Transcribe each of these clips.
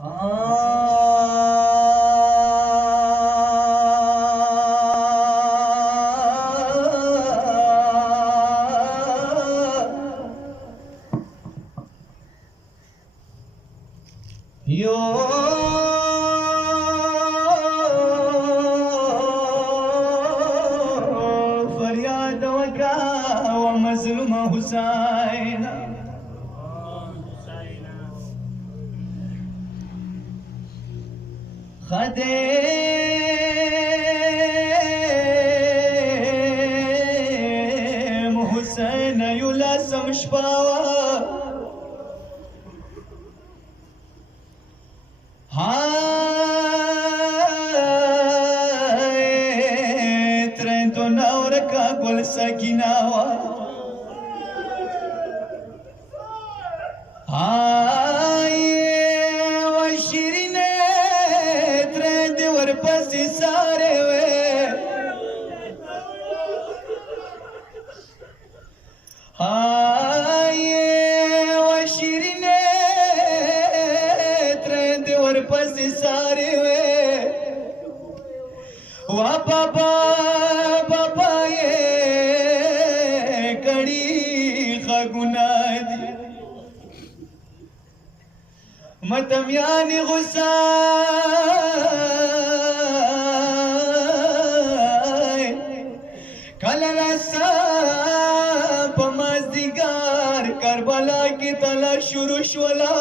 यो फरियाद वका व मजलूम हुसैन खदे हुसैन युला समशपावा Trento naura ka gol sakinawa wa shirine trende war pasi sare we wa shirine trende war pasi sare we wa baba baba ye kadi khagunadi matam yani ghusay kala rasa pamazdigar karbala ki tala shuru shwala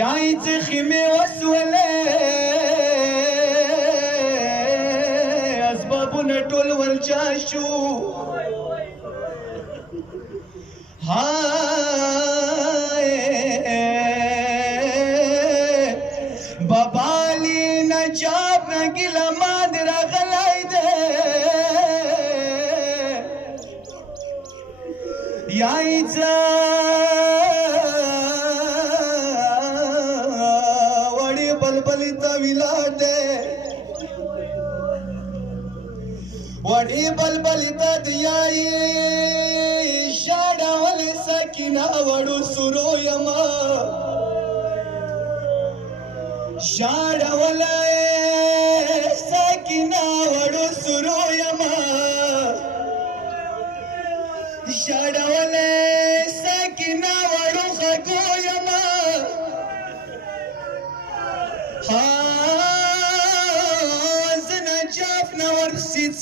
ya'i khime waswale ټول ورچا شو بابالی نجاب نگیلا مادر غلای ده یایزا وڑی بلبلی طویلا ده وڑی بلبلی تا دیائی شاڑا ولی سکینا وڑو سرو یما شاڑا ولی سکینا وڑو سرو یما شاڑا ولی سکینا وڑو خگو یما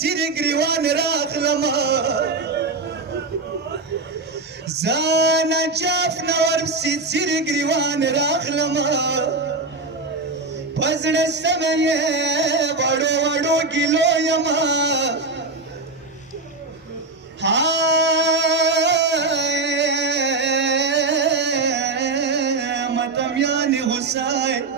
سیر گریوان راخلما زانا جاف نور سیر گریوان راخلما پزڑ سمئے وڑو وڑو گلو یما متم یعنی حسین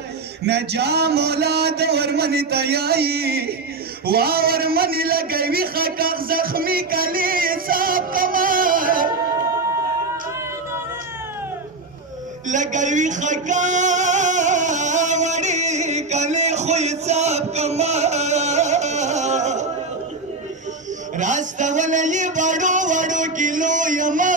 نجام اولاد ورمنی تیائی واور منی لگوی خاکاق زخمی کلی صاحب کمار لگوی خاکاق وڑی کلی خوی صاحب کمار راست ولی بڑو وڑو کلو یما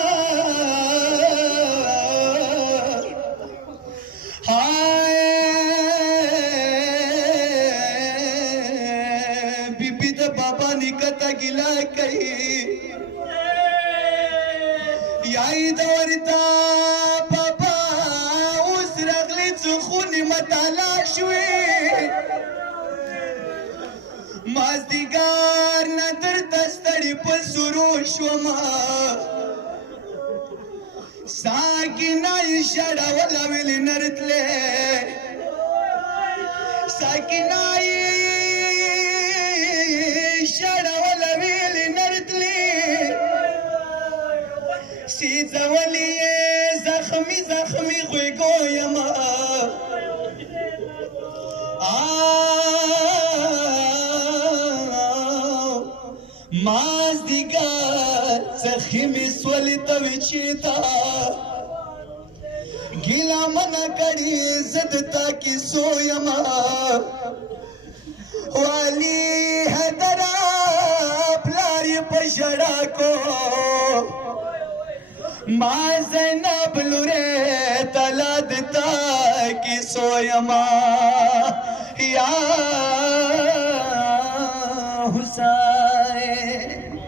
بابا نکتا گلا کئی یائی دورتا بابا اس رغلی چخونی مطالع شوی مازدیگار ندر تستڑی پل سرور شوما ساکینائی شڑا والا ویلی نرتلے ساکینائی شاڑا والا ویلی نرتلی سیزا ولی زخمی زخمی خوی گو یما ماز دیگر زخمی سولی توی چیتا گیلا منا کڑی زدتا کی سو یما والی حیدرہ پلاری پشڑا کو ماں زینب لورے تا बलदता की सोयमा या हुसैन